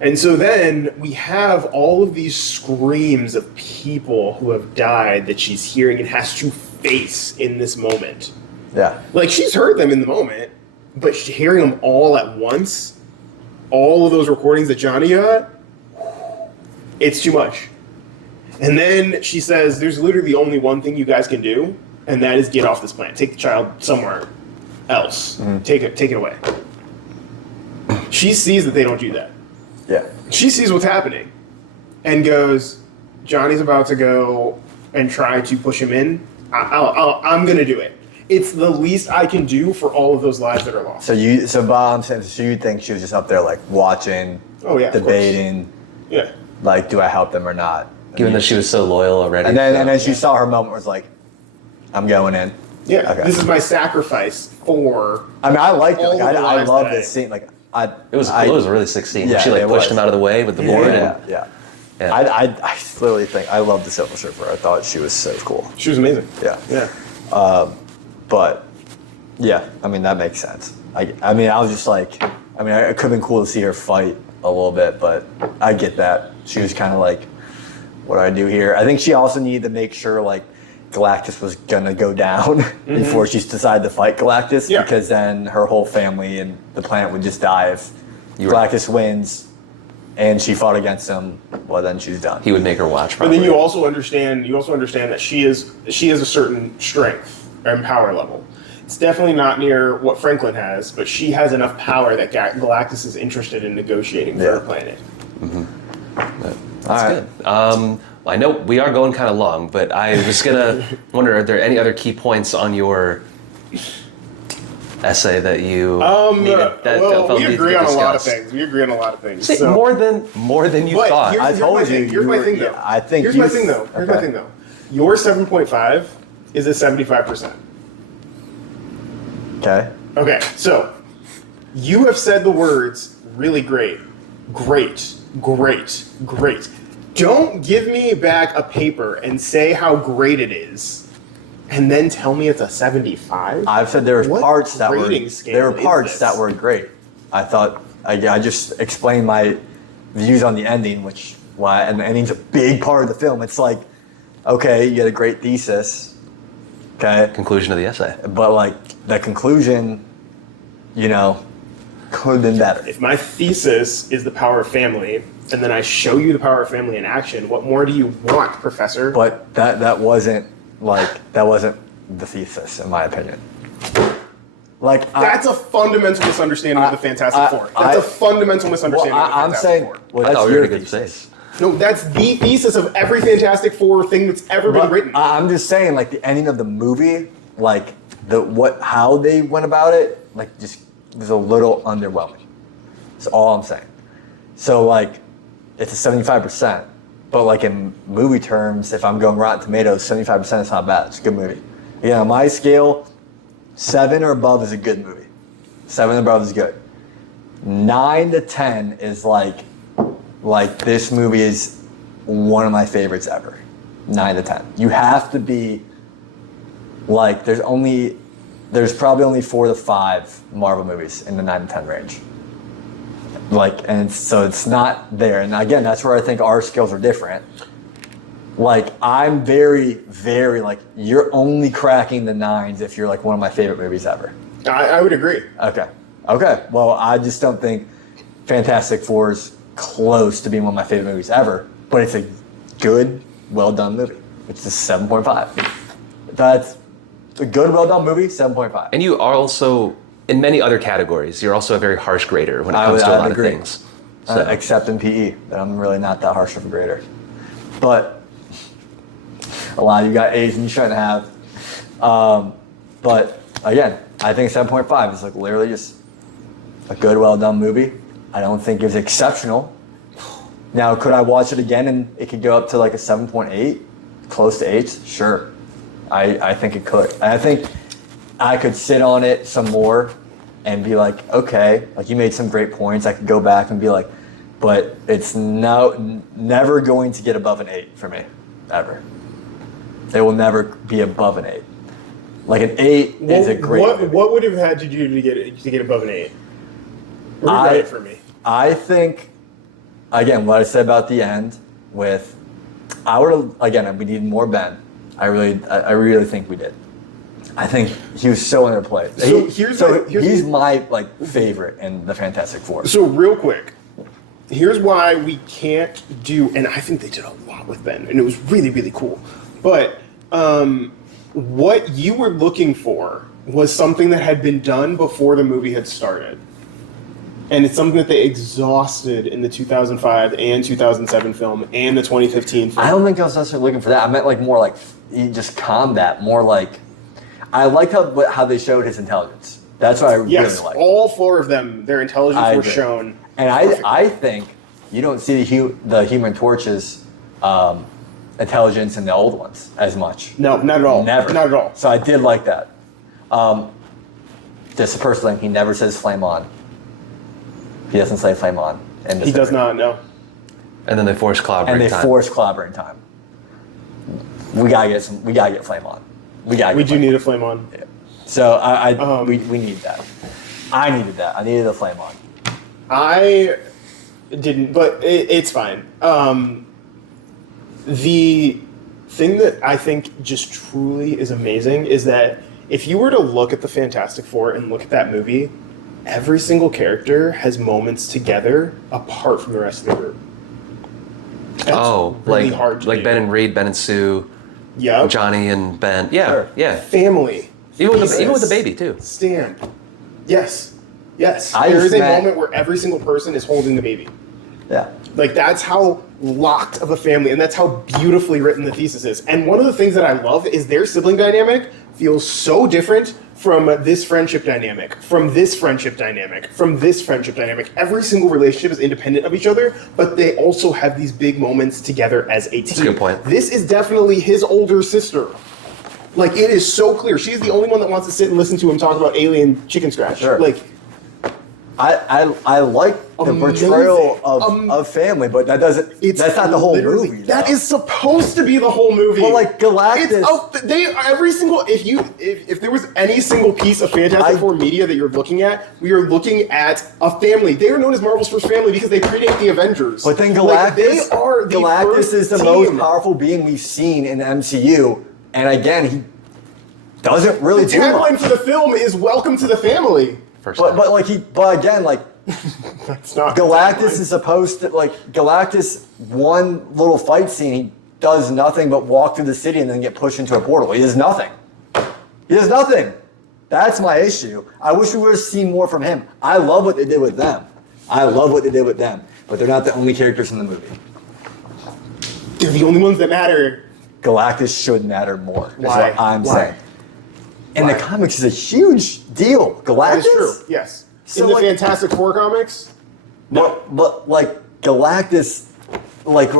And so then we have all of these screams of people who have died that she's hearing and has to face in this moment. Yeah. Like, she's heard them in the moment, but hearing them all at once, all of those recordings that Johnny got, it's too much. And then she says, there's literally only one thing you guys can do, and that is get off this planet. Take the child somewhere else. Mm-hmm. Take it away. She sees that they don't do that. Yeah. She sees what's happening and goes, Johnny's about to go and try to push him in. I'm going to do it. It's the least I can do for all of those lives that are lost. So Bob, so you think she was just up there like watching, debating, like, do I help them or not? Given that she was so loyal already. And then she saw her moment was like, I'm going in. Yeah, okay. This is my sacrifice for. I mean, I liked it. all Like, the I lives love that this scene. Like, it was a really sick scene. Yeah, She like it pushed was. him out of the way with the board. Yeah. I literally think I love the Silver Surfer. I thought she was so cool. She was amazing. Yeah. But yeah, I mean that makes sense. I mean, I was just like, I mean, it could have been cool to see her fight a little bit, but I get that. She was kind of like, what do I do here? I think she also needed to make sure like Galactus was gonna go down before she decided to fight Galactus, because then her whole family and the planet would just die if Galactus wins and she fought against him. Well, then she's done. He would make her watch. But then you also understand that she has a certain strength and power level. It's definitely not near what Franklin has, but she has enough power that Galactus is interested in negotiating for her planet. That's good. I know we are going kind of long, but I was gonna wonder: are there any other key points on your essay that you needed? We agree on a lot of things. See, So. more than you thought. Here's my thing, though. I think Here's my thing, though. Your 7.5 is a 75%. Okay. Okay, so you have said the words really great. Don't give me back a paper and say how great it is, and then tell me it's a 75. I've said there were parts that were great. I thought I just explained my views on the ending, and the ending's a big part of the film. It's like, okay, you get a great thesis, okay, Conclusion of the essay. but like the conclusion, could have been better. If my thesis is the power of family, and then I show you the power of family in action, what more do you want, Professor? But that wasn't the thesis, in my opinion. Like That's a fundamental misunderstanding of the Fantastic Four. That's a fundamental misunderstanding of the I'm Fantastic saying, Four. well, I that's thought we were your in a good thesis. space. No, that's the thesis of every Fantastic Four thing that's ever been written. I'm just saying, like the ending of the movie, like how they went about it, like just was a little underwhelming. That's all I'm saying. So like, it's a 75%, but like in movie terms, if I'm going Rotten Tomatoes, 75% is not bad. It's a good movie. Yeah, on my scale, 7 or above is a good movie. 7 or above is good. 9 to 10 is like this movie is one of my favorites ever. 9 to 10. You have to be like, there's probably only 4 to 5 Marvel movies in the 9 to 10 range. Like, and so it's not there. And again, that's where I think our skills are different. Like, I'm very, very like, you're only cracking the 9s if you're like one of my favorite movies ever. I would agree. Okay. Well, I just don't think Fantastic Four is close to being one of my favorite movies ever, but it's a good, well done movie, which is 7.5. That's a good, well done movie, 7.5. And you are also, in many other categories, you're also a very harsh grader when it comes to a lot of things. So. Except in PE, but I'm really not that harsh of a grader. But a lot of you got A's and you shouldn't have. But again, I think 7.5 is like literally just a good, well done movie. I don't think it's exceptional. Now, could I watch it again and it could go up to like a 7.8, close to 8? Sure. I think it could. I think I could sit on it some more and be like, okay, like you made some great points. I could go back and be like, but it's never going to get above an 8 for me, ever. It will never be above an 8. Like an 8 is a great movie. What would have had to do to get above an 8? Rewrite it for me. I think, again, what I said about the end with, we needed more Ben. I really think we did. I think he was so underplayed. He's my like favorite in the Fantastic Four. So real quick, here's why we can't do, and I think they did a lot with Ben, and it was really, really cool. But what you were looking for was something that had been done before the movie had started. And it's something that they exhausted in the 2005 and 2007 film and the 2015 film. I don't think I was necessarily looking for that. I meant like more like just combat, more like, I liked how they showed his intelligence. That's what I really liked. All 4 of them, their intelligence were agree. shown. And I think you don't see the Human Torch's intelligence in the old ones as much. No, not at all. Never. Not at all. So I did like that. Just a personal thing, he never says flame on. He doesn't say flame on. He does not, no. And then they force clobbering time. And they force clobbering time. We gotta get flame on. We do need a flame on. Yeah. So we need that. I needed that. I needed a flame on. I didn't, but it's fine. The thing that I think just truly is amazing is that if you were to look at the Fantastic Four and look at that movie, every single character has moments together apart from the rest of the group. That's really hard to like do. Ben and Reed, Ben and Sue, Yep. Johnny and Ben. Yeah, Sure. yeah. Family. Even with the baby too. Stan. Yes. Yes. I There just is a meant- moment where every single person is holding the baby. Yeah. Like, that's how locked of a family, and that's how beautifully written the thesis is. And one of the things that I love is their sibling dynamic feels so different from this friendship dynamic, from this friendship dynamic, from this friendship dynamic. Every single relationship is independent of each other, but they also have these big moments together as a team. That's a good point. This is definitely his older sister. Like, it is so clear. She's the only one that wants to sit and listen to him talk about alien chicken scratch. Sure. Like, I like the portrayal of family, but that's not the whole literally- movie. That though. is supposed to be the whole movie. Well, like Galactus. If there was any single piece of Fantastic Four media that you're looking at, we are looking at a family. They are known as Marvel's first family because they predate the Avengers. But then Galactus, Like, they are the Galactus first is the team. most powerful being we've seen in the MCU, and again, he doesn't really The do tagline much. for the film is "Welcome to the family." First But time. but again, like That's not the Galactus tagline. is supposed to Galactus one little fight scene. He does nothing but walk through the city and then get pushed into a portal. He does nothing. He does nothing. That's my issue. I wish we would have seen more from him. I love what they did with them. But they're not the only characters in the movie. They're the only ones that matter. Galactus should matter more. Is Why? what I'm Why? saying. In Why? the comics, is a huge deal. Galactus. That is true. Yes. So, in the like- Fantastic Four comics. No. But like Galactus, like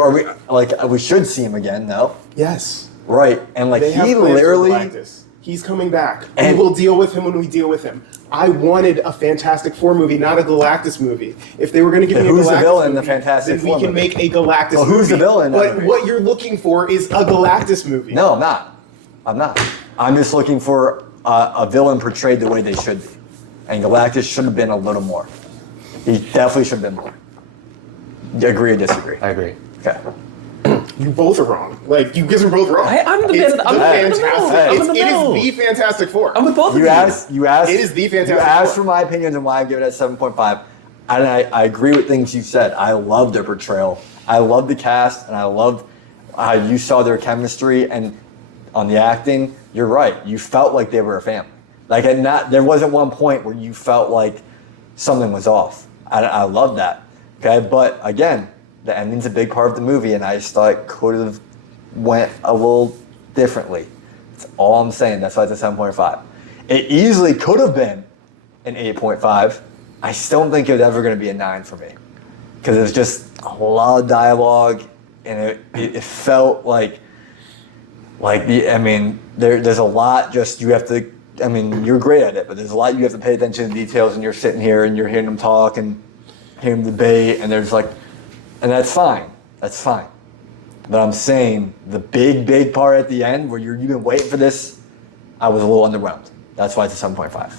we should see him again, though. Yes. Right, and like They have he plans for literally. Galactus. He's coming back. And- We will deal with him when we deal with him. I wanted a Fantastic Four movie, not a Galactus movie. If they were going to give Then me a who's the Galactus villain in movie, the Fantastic then Four we can movie? make a Galactus Well, movie. who's the villain in that But movie? what you're looking for is a Galactus movie. No, I'm not. I'm just looking for a villain portrayed the way they should be, and Galactus should have been a little more. He definitely should have been more. Agree or disagree? I agree. Okay. You both are wrong. Like, you guys are both wrong. I'm the It's man. I'm in the middle. I'm in the It middle. is the Fantastic Four. I'm with both of You you. asked. It is the Fantastic You asked Four. for my opinions and why I give it a 7.5, and I agree with things you said. I love their portrayal. I love the cast, and I love how you saw their chemistry and on the acting. You're right. You felt like they were a family. Like, there wasn't one point where you felt like something was off. I love that. Okay, but again, the ending's a big part of the movie, and I just thought it could have went a little differently. That's all I'm saying. That's why it's a 7.5. It easily could have been an 8.5. I still don't think it was ever going to be a 9 for me, because it was just a lot of dialogue, and it felt like there's a lot. Just you have to. I mean, you're great at it, but there's a lot you have to pay attention to details, and you're sitting here and you're hearing them talk and hearing them debate, and there's like, and that's fine. That's fine. But I'm saying the big part at the end where you've been waiting for this, I was a little underwhelmed. That's why it's a 7.5.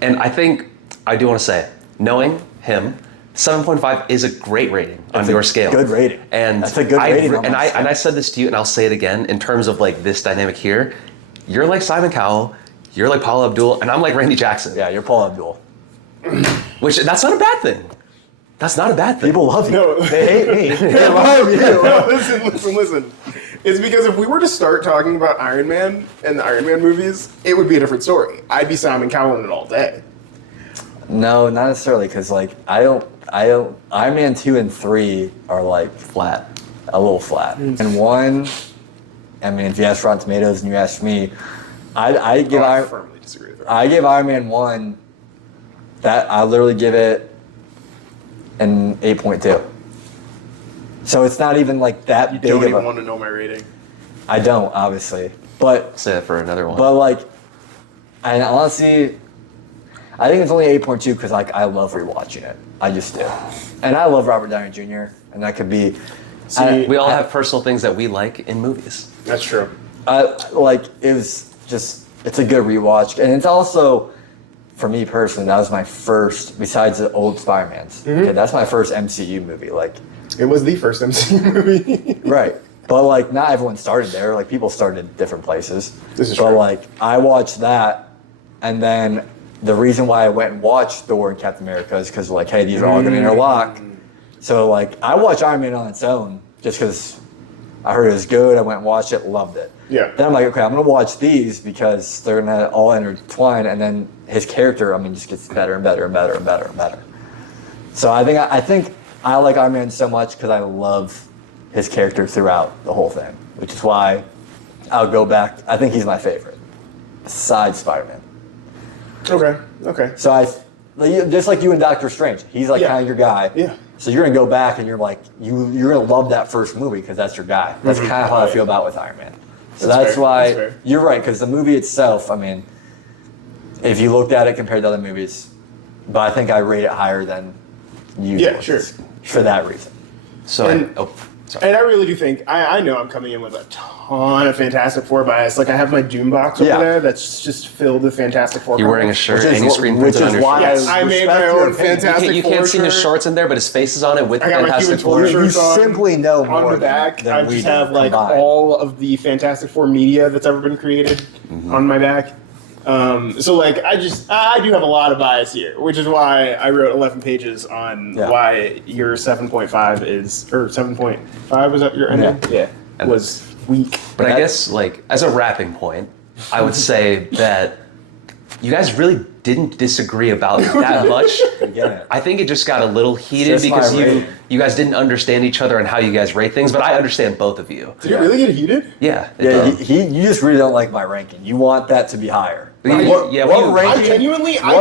And I think I do want to say, knowing him, 7.5 is a great rating on your scale. Good rating. And That's a good rating on And my I said this to you, and I'll say it again in terms of like this dynamic here. You're like Simon Cowell, you're like Paula Abdul, and I'm like Randy Jackson. Yeah, you're Paul Abdul. Which that's not a bad thing. That's not a bad thing. People love you. No. They hate me. They love you. No, listen. It's because if we were to start talking about Iron Man and the Iron Man movies, it would be a different story. I'd be Simon Cowell in it all day. No, not necessarily, because like I don't. Iron Man 2 and 3 are like Flat. a little flat. And 1, I mean, if you ask Rotten Tomatoes and you ask me, I give I Iron. firmly disagree with that. I give Iron Man 1, that I literally give it an 8.2. So it's not even like that You big don't of even a. want to know my rating. I don't, obviously. But Say that for another one. like, and honestly, I think it's only 8.2 because like I love rewatching it. I just do. And I love Robert Downey Jr. And that could be. See, we all have personal things that we like in movies. That's true. Like it was just, it's a good rewatch, and it's also, for me personally, that was my first, besides the old Spider-Mans. Mm-hmm. Okay, that's my first MCU movie. Like, It was the first MCU movie. right, but like not everyone started there. Like people started in different places. This is but true. like I watched that, and then the reason why I went and watched Thor and Captain America is because like, hey, these are all going to interlock. So like I watched Iron Man on its own just because I heard it was good. I went and watched it, loved it. Yeah. Then I'm like, okay, I'm gonna watch these because they're gonna all intertwine, and then his character, I mean, just gets better and better and better and better and better. So I think I like Iron Man so much because I love his character throughout the whole thing, which is why I'll go back. I think he's my favorite, besides Spider-Man. Okay. So just like you and Doctor Strange, he's like Yeah. kind of your guy. Yeah. So you're gonna go back and you're like you're gonna love that first movie because that's your guy. That's kind of how I feel about with Iron Man. So That's that's fair. why That's fair. you're right, because the movie itself, I mean, if you looked at it compared to other movies, but I think I rate it higher than you. Yeah, would, sure. For that reason. So, And- sorry. And I really do think I know I'm coming in with a ton of Fantastic Four bias. Like I have my Doom box over Yeah. there that's just filled with Fantastic Four. You're wearing a comics. shirt Which is and you what- screen which printed is on your why shirt. Yes, I made respect my your own opinion. Fantastic You Four can't see his shirt. shorts in there, but his face is on it with I got my Fantastic Human Four. Torch You shirts on. simply know more On the back, than I we just do have like combined. all of the Fantastic Four media that's ever been created on my back. So like I do have a lot of bias here, which is why I wrote 11 pages on Yeah. why your 7.5 is, or 7.5 was that your ending? Yeah. Was weak. But I guess, like, as a wrapping point, I would say that you guys really didn't disagree about that much. Again, I think it just got a little heated Just my because rating. you guys didn't understand each other and how you guys rate things, but I understand both of you. Did it really get heated? Yeah. Yeah, you just really don't like my ranking. You want that to be higher. Yeah, What I ranking?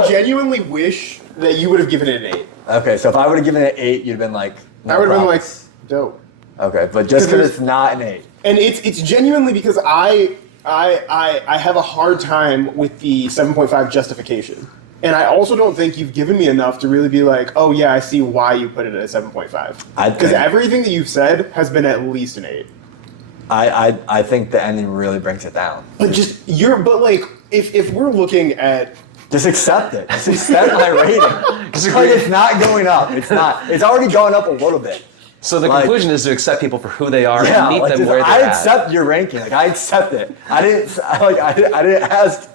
genuinely wish that you would have given it an 8. Okay, so if I would have given it an 8, you'd have been like, I would have been like, props. dope. Okay, but just 'Cause because it's not an 8. And it's genuinely because I have a hard time with the 7.5 justification. And I also don't think you've given me enough to really be like, oh yeah, I see why you put it at a 7.5. Because everything that you've said has been at least an 8. I think the ending really brings it down. But if we're looking at Just accept it. Just accept my rating. Just like it's not going up. It's not. It's already gone up a little bit. So the conclusion is to accept people for who they are Yeah, and meet like them where they're I at. accept your ranking. Like I accept it. I didn't ask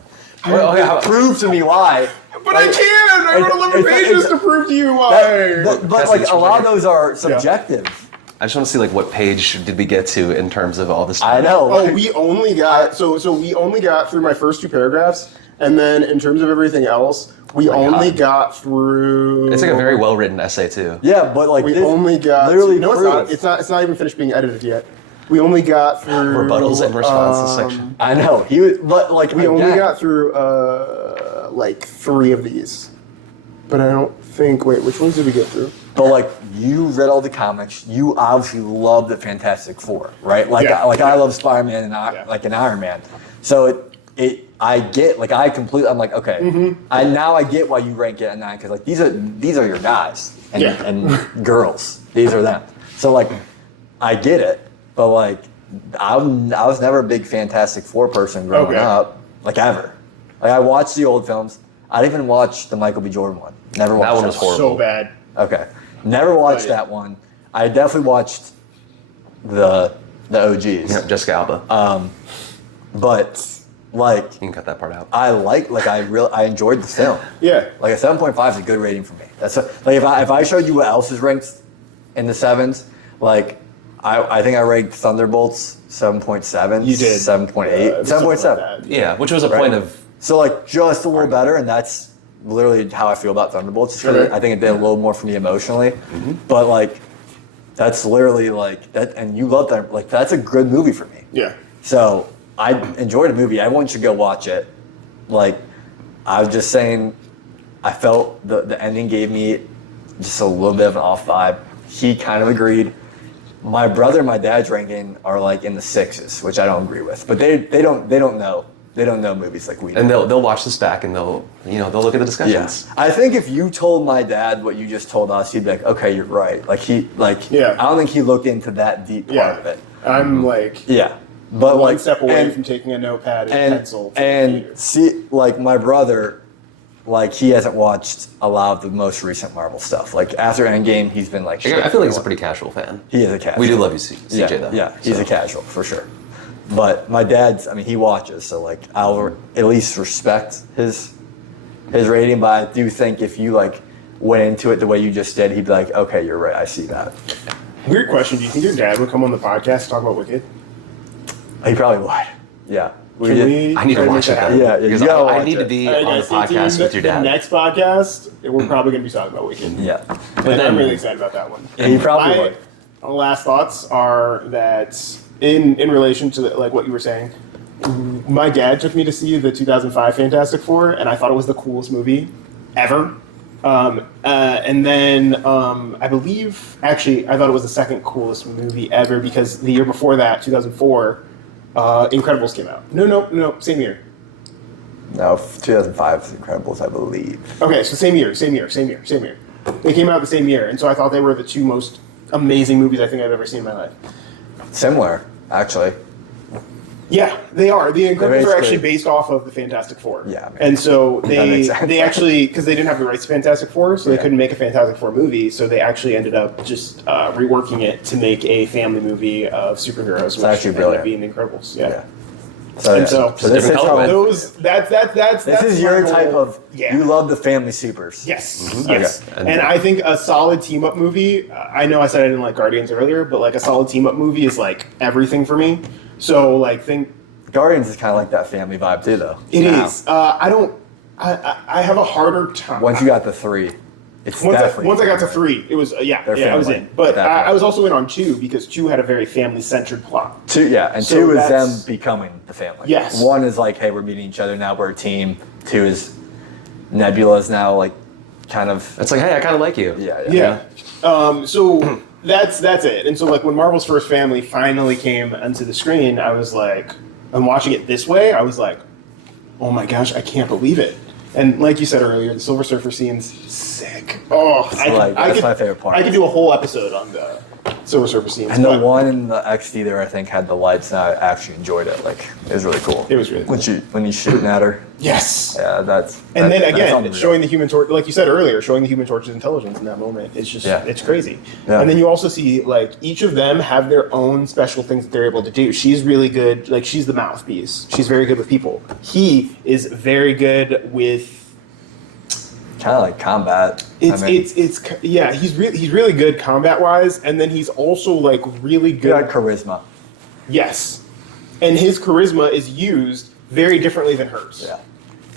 you to prove to me why. But I can! I wrote 11 pages to prove to you why! But like a lot of those are subjective. I just want to see like what page did we get to in terms of all this. I know. Oh, we only got so we only got through my first 2 paragraphs, and then in terms of everything else, we only got through. It's like a very well written essay too. Yeah, but like We this only got. literally No, it's proves- not. It's not. It's not even finished being edited yet. We only got through Rebuttals and responses section. I know he was, but like We only again, got through like 3 of these, but I don't think. Wait, which ones did we get through? But like you read all the comics, you obviously love the Fantastic Four, right? Like Yeah. I love Spider-Man and like an Iron Man. So I get like I completely I'm like okay, I get why you rank it at 9 because like these are your guys and, Yeah. and girls. These are them. So like I get it, but like I was never a big Fantastic Four person growing up, like ever. Like I watched the old films. I didn't even watch the Michael B. Jordan one. Never watched That one was horrible. So bad. Okay. Never watched yeah. that one. I definitely watched the OGs. Yeah, Jessica Alba. But like You can cut that part out. I enjoyed the film. Yeah. Like a 7.5 is a good rating for me. Like if I showed you what else is ranked in the 7s, like I think I ranked Thunderbolts 7.7. You did. 7.8. 7.7. Yeah, which was a point of. So like just a little better, and that's literally how I feel about Thunderbolts. Sure. I think it did a little more for me emotionally, but like that's literally like that, and you love that. Like that's a good movie for me. Yeah. So I enjoyed the movie. Everyone should go watch it. Like I was just saying, I felt the ending gave me just a little bit of an off vibe. He kind of agreed. My brother and my dad's ranking are like in the 6s, which I don't agree with. But they don't know. They don't know movies like we do. And they'll watch this back and they'll look at the discussions. Yeah. I think if you told my dad what you just told us, he'd be like, okay, you're right. Like Yeah. I don't think he looked into that deep part of it. I'm like Yeah. But one like step away and- from taking a notepad and pencil. to the and theater. see, like my brother, like he hasn't watched a lot of the most recent Marvel stuff. Like after Endgame, he's been like. I feel like he's a pretty casual fan. He is a casual. We do love you, CJ, though. Yeah, he's a casual for sure. But my dad's, I mean, he watches, so like I'll at least respect his rating. But I do think if you like went into it the way you just did, he'd be like, okay, you're right, I see that. Weird question. Do you think your dad would come on the podcast to talk about Wicked? He probably would. Yeah. Can we I need try to make watch that it. happen? Yeah, Because you gotta I watch need to it. be All right, on the guys, stay tuned. podcast with your The dad. next podcast, we're probably going to be talking about Wicked. Yeah. And I'm really excited about that one. Yeah, he probably My would. last thoughts are that in relation to like what you were saying, my dad took me to see the 2005 Fantastic Four, and I thought it was the coolest movie ever. And then I believe, actually, I thought it was the second coolest movie ever because the year before that, 2004, Incredibles came out. No, same year. No, 2005 is Incredibles, I believe. Okay, so same year. They came out the same year, and so I thought they were the 2 most amazing movies I think I've ever seen in my life. Similar, actually. Yeah, they are. The Incredibles are basically- actually based off of the Fantastic Four. Yeah, man. and so That makes sense. they actually, because they didn't have the rights to Fantastic Four, so they Yeah. couldn't make a Fantastic Four movie, so they actually ended up just reworking it to make a family movie of superheroes, which actually ended up brilliant. being Incredibles. Yeah. So, And yeah. so- so this Different is color, how man. Those that's this is your my goal. type of Yeah. you love the family supers. Yes, Mm-hmm. yes. Okay. And I think a solid team up movie, I know I said I didn't like Guardians earlier, but like a solid team up movie is like everything for me. So like think Guardians is kind of like that family vibe too, though. it is. I I have a harder time. Once you got the 3, it's definitely. Once I got to 3, it was I was in. But I was also in on 2 because 2 had a very family-centered plot. 2, yeah, and So 2 is them that's- becoming the family. Yes. 1 is like, hey, we're meeting each other now, we're a team. 2 is Nebula's now like kind of. It's like, hey, I kind of like you. Yeah. So that's it. And so like when Marvel's First Family finally came onto the screen, I was like, I'm watching it this way. I was like, oh my gosh, I can't believe it. And like you said earlier, the Silver Surfer scene's sick. Oh, That's my favorite part. I could do a whole episode on the Silver Surfer scenes. And the but one in the XD there, I think, had the lights, and I actually enjoyed it. Like, it was really cool. It was really cool. When he's shooting at her. Yes. Yeah, And then that's again, unreal. showing the Human Torch, like you said earlier, showing the Human Torch's intelligence in that moment, it's just, it's crazy. Yeah. And then you also see, like, each of them have their own special things that they're able to do. She's really good, like, she's the mouthpiece. She's very good with people. He is very good with... kind of like combat. He's really good combat-wise, and then he's also, like, really good... Good charisma. Yes. And his charisma is used very differently than hers. Yeah.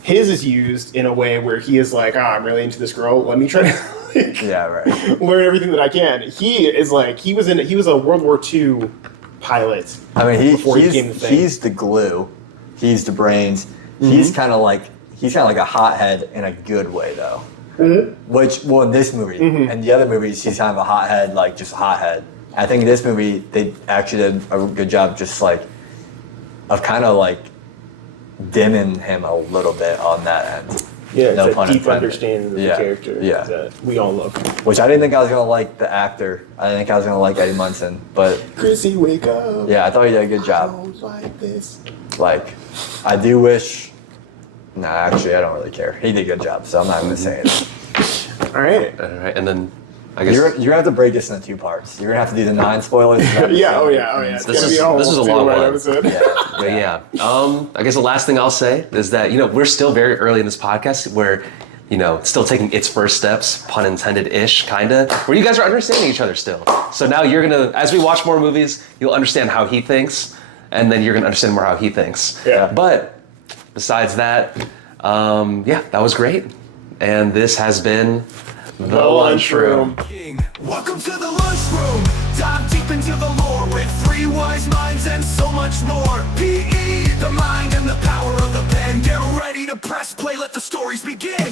His is used in a way where he is like, I'm really into this girl. Let me try to learn everything that I can. He is like, he was a World War II pilot. I mean, before he became the Thing. he's the glue. He's the brains. Mm-hmm. He's kind of like a hothead in a good way, though. Mm-hmm. In this movie and the other movies, he's kind of a hothead, like just hothead. I think in this movie they actually did a good job, just like of kind of like dimming him a little bit on that end. Yeah, No it's pun a deep intended. understanding of the Yeah. character that we all love. Which I didn't think I was gonna like the actor. I didn't think I was gonna like Eddie Munson, but Chrissy, wake up. yeah, I thought he did a good I job. don't like this. Like, I do wish. Nah, actually, I don't really care. He did a good job, so I'm not gonna say it. All right. All right, and then I guess You're gonna have to break this into 2 parts. You're gonna have to do the 9 spoilers. Yeah. Oh yeah. It's This gonna is- be a whole this is a 2 long hour one. episode. But yeah, I guess the last thing I'll say is that, we're still very early in this podcast where, it's still taking its first steps, pun intended-ish, kinda, where you guys are understanding each other still. So now you're gonna, as we watch more movies, you'll understand how he thinks, and then you're gonna understand more how he thinks. Yeah. But besides that, that was great. And this has been The Lunchroom. Welcome to the Lunchroom. Dive deep into the lore with 3 wise minds and so much more. PE, the mind and the power of the pen. Get ready to press play, let the stories begin.